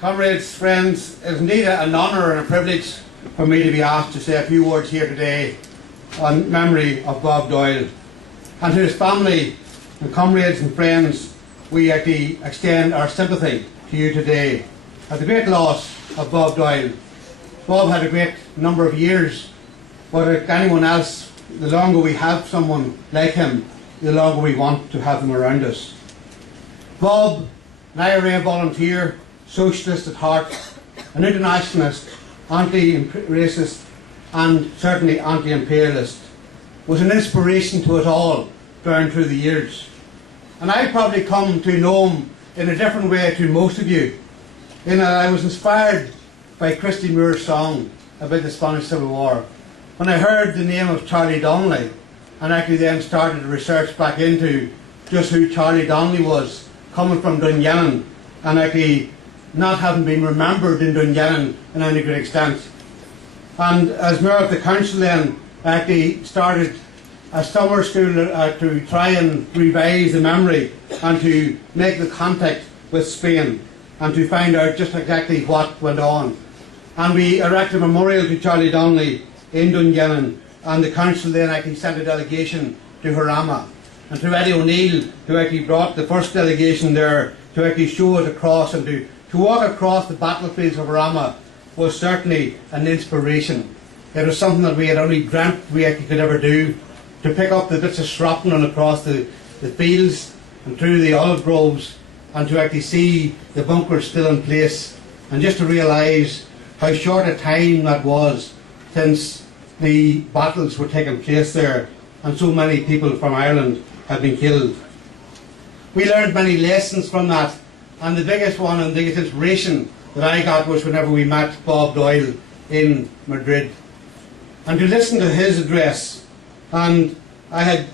Comrades, friends, it is indeed an honour and a privilege for me to be asked to say a few words here today on memory of Bob Doyle. And to his family and comrades and friends, we actually extend our sympathy to you today at the great loss of Bob Doyle. Bob had a great number of years, but like anyone else, the longer we have someone like him, the longer we want to have them around us. Bob, an IRA volunteer, socialist at heart, an internationalist, anti-racist and certainly anti-imperialist, was an inspiration to us all down through the years. And I probably come to know him in a different way to most of you, in that I was inspired by Christy Moore's song about the Spanish Civil War. When I heard the name of Charlie Donnelly, and actually then started to research back into just who Charlie Donnelly was, coming from Dungannon, and actually not having been remembered in Dungannon in any great extent. And as mayor of the council then, I actually started a summer school to try and revise the memory and to make the contact with Spain and to find out just exactly what went on. And we erected a memorial to Charlie Donnelly in Dungannon, and the council then actually sent a delegation to Harama. And to Eddie O'Neill, who actually brought the first delegation there to actually show us across and to walk across the battlefields of Harama, was certainly an inspiration. It was something that we had only dreamt we actually could ever do, to pick up the bits of shrapnel across the fields and through the olive groves and to actually see the bunkers still in place, and just to realise how short a time that was since the battles were taking place there and so many people from Ireland had been killed. We learned many lessons from that, and the biggest one and the biggest inspiration that I got was whenever we met Bob Doyle in Madrid. And to listen to his address, and I had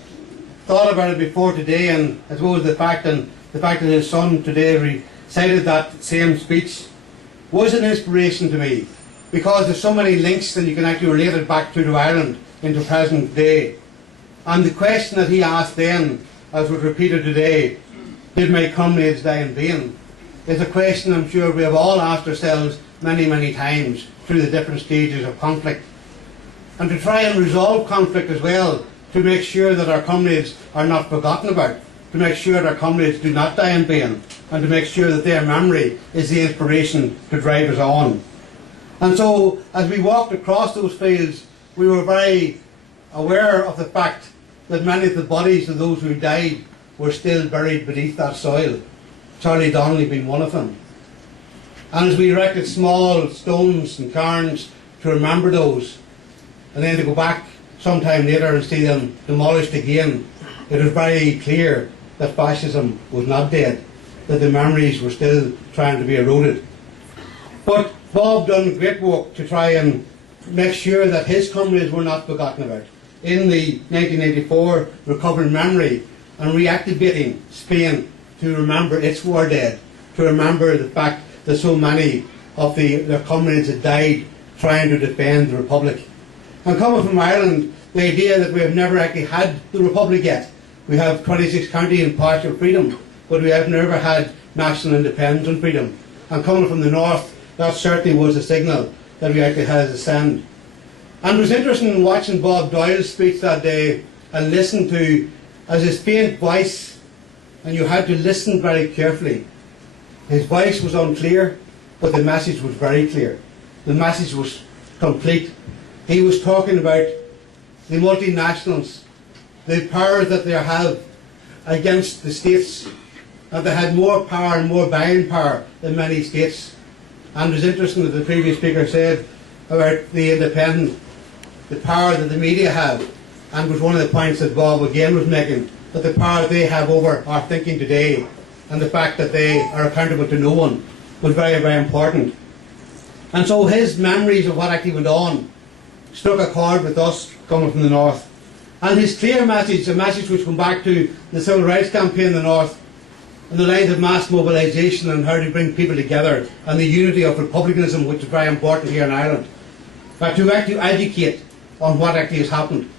thought about it before today, and I suppose the fact that his son today recited that same speech was an inspiration to me, because there's so many links that you can actually relate it back to Ireland into present day. And the question that he asked then, as was repeated today, did my comrades die in vain, is a question I'm sure we have all asked ourselves many, many times through the different stages of conflict. And to try and resolve conflict as well, to make sure that our comrades are not forgotten about, to make sure that our comrades do not die in vain, and to make sure that their memory is the inspiration to drive us on. And so, as we walked across those fields, we were very aware of the fact that many of the bodies of those who died were still buried beneath that soil, Charlie Donnelly being one of them. And as we erected small stones and cairns to remember those, and then to go back sometime later and see them demolished again, it was very clear that fascism was not dead, that the memories were still trying to be eroded. But Bob done great work to try and make sure that his comrades were not forgotten about. In the 1984 Recovering Memory and reactivating Spain to remember its war dead, to remember the fact that so many of their comrades had died trying to defend the Republic. And coming from Ireland, the idea that we have never actually had the Republic yet. We have 26 counties and partial freedom, but we have never had national independence and freedom. And coming from the north, that certainly was a signal that we actually had as a send. And it was interesting watching Bob Doyle's speech that day and listen to, as his faint voice, and you had to listen very carefully. His voice was unclear, but the message was very clear. The message was complete. He was talking about the multinationals, the power that they have against the states, and they had more power and more buying power than many states. And it was interesting that the previous speaker said about the independent, the power that the media have, and was one of the points that Bob again was making, that the power they have over our thinking today and the fact that they are accountable to no one was very, very important. And so his memories of what actually went on struck a chord with us coming from the north. And his clear message, a message which came back to the civil rights campaign in the north, and the lines of mass mobilisation and how to bring people together, and the unity of republicanism, which is very important here in Ireland, to actually educate on what actually has happened,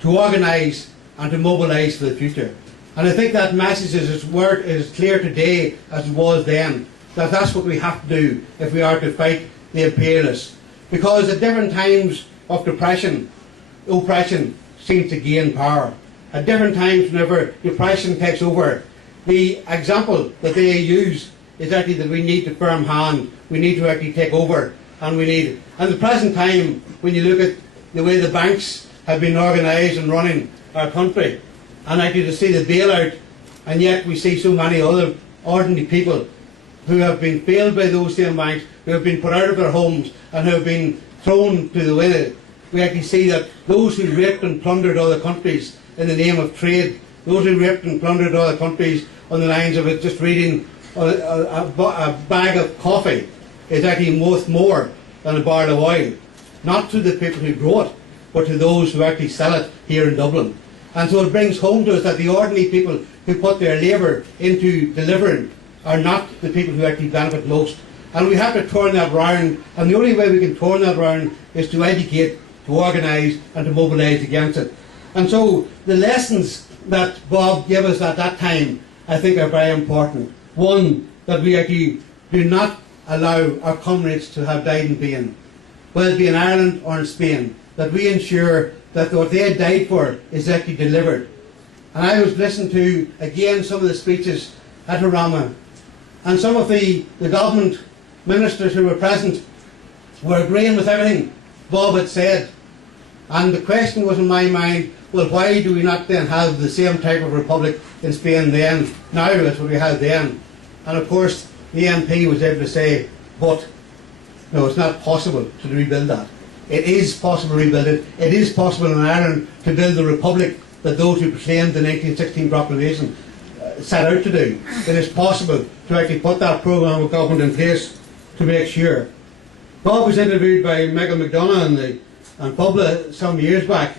to organise and to mobilise for the future. And I think that message is as clear today as it was then, that that's what we have to do if we are to fight the imperialists. Because at different times of depression, oppression seems to gain power. At different times whenever depression takes over, the example that they use is actually that we need the firm hand, we need to actually take over, and we need, and the present time, when you look at the way the banks have been organised and running our country, and actually to see the bailout, and yet we see so many other ordinary people who have been failed by those same banks, who have been put out of their homes and who have been thrown to the wind. We actually see that those who raped and plundered other countries in the name of trade, those who raped and plundered other countries on the lines of it, just reading a bag of coffee is actually worth more than a barrel of oil. Not to the people who grow it, but to those who actually sell it here in Dublin. And so it brings home to us that the ordinary people who put their labour into delivering are not the people who actually benefit most. And we have to turn that round, and the only way we can turn that round is to educate, to organise and to mobilise against it. And so the lessons that Bob gave us at that time, I think, are very important. One, that we actually do not allow our comrades to have died in vain, whether it be in Ireland or in Spain, that we ensure that what they had died for is actually delivered. And I was listening to, again, some of the speeches at Harama, and some of the government ministers who were present were agreeing with everything Bob had said. And the question was in my mind, well, why do we not then have the same type of republic in Spain then, now as what we had then? And of course, the MP was able to say, but no, it's not possible to rebuild that. It is possible to rebuild it. It is possible in Ireland to build the republic that those who proclaimed the 1916 proclamation set out to do. It is possible to actually put that programme of government in place to make sure. Bob was interviewed by Michael McDonagh and Publa some years back,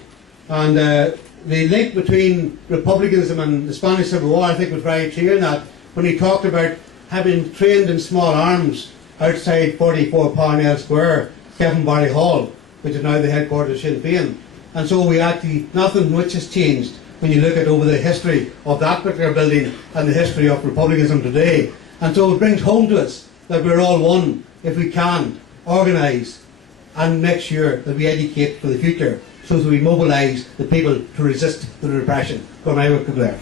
and the link between republicanism and the Spanish Civil War, I think, was very clear in that when he talked about having trained in small arms outside 44 Parnell Square, Kevenbarry Hall, which is now the headquarters of Sinn Fein. And so we actually, nothing much has changed when you look at over the history of that particular building and the history of republicanism today. And so it brings home to us that we're all one if we can organise and make sure that we educate for the future so that we mobilise the people to resist the repression. Go now, Claire.